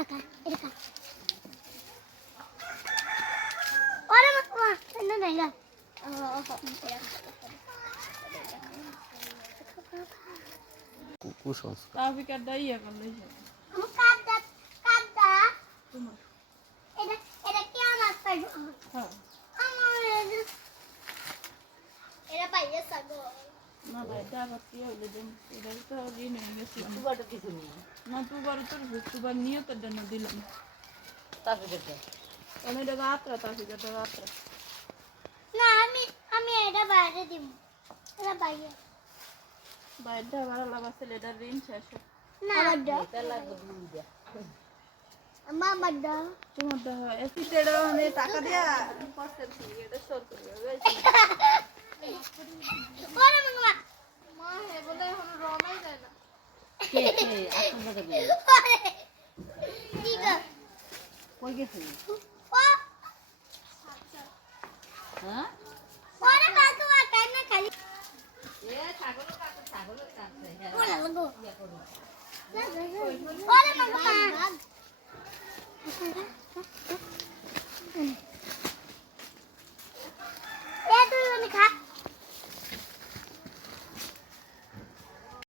খা এটা খা ওরে মা না না না কুসংস্কার তাফিকারটা ইয়ে করলে আমার কাদা তোমার এটা এটা কি আমার পাই হ্যাঁ আমার এটা পাইয়ে সাগো না ভাই এটা আবার কি হইলে দেন এটা তো ঋণ হয়ে গেছিলাম তুবাটা কিছু নেই না তুবার তোর তুবার নিয়ে তোর জন্য দিলাম তাফিকারটা কারণ এটা রাত্রা তাফিকারটা রাত্রা না আমি এটা বাইরে দিব এটা বাইরে বাইরটা ভালো লাগাচ্ছে এটার ঋণ শেষ না আমার দাও এটা লাগবে দুইটা আমার দাও তোমার তো এসিড এটা মানে টাকা দিয়া কষ্টের এটা সর করবে ওরে মা মা হে বলে এখন রমাই যায় না কে আসল কথা বলি কি গো কই গেছে ও হ্যাঁ ওরে বাবু কেন খালি এ ছাগল কাটছে ওরে লাগো ইয়া করো ওরে মা